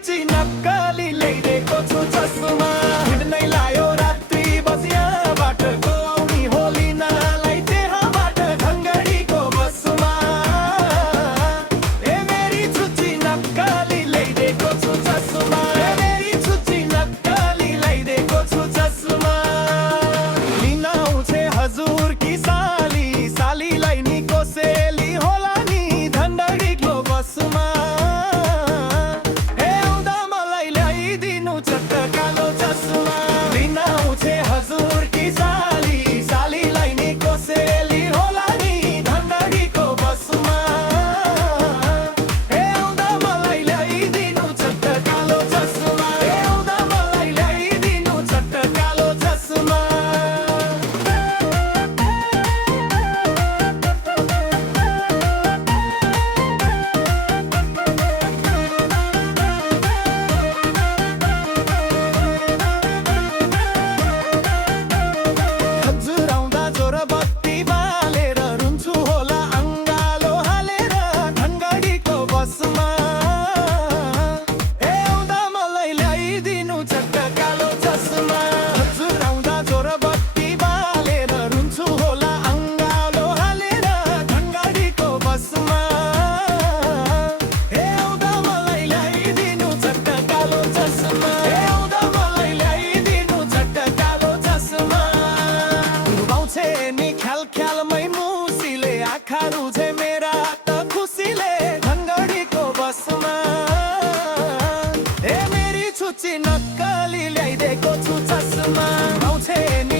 छुच्ची नक्कली ल्याइदिएको छु चस्मा हिँड्नै लायो रात्रि बसिया बाटोको आउने होली नालाई त्यहाँबाट ढङ्गडीको बसमा ए मेरी छुच्ची नक्कली ल्याइदिएको छु चस्मा ए मेरी छुच्ची नक्कली ल्याइदिएको छु चस्मा लिन आउँछे हजुर कि साली सालीलाई नि कोसेली होला नि ढङ्गडीको बसमा हजुर की साली सालीलाई नि कोसेली होला नि ढङ्गडीको बसमा हे आउँदा मलाई ल्याइदिनु चट्ट कालो चस्मा हे आउँदा मलाई ल्याइदिनु चट्ट कालो चस्मा ख्यालमै मुसीले आँखा रुझे मेरा त खुसीले ढङ्गडीको बसमा ए मेरी छुच्ची नक्कली ल्याइदिएको छु चस्मा आउँछे नि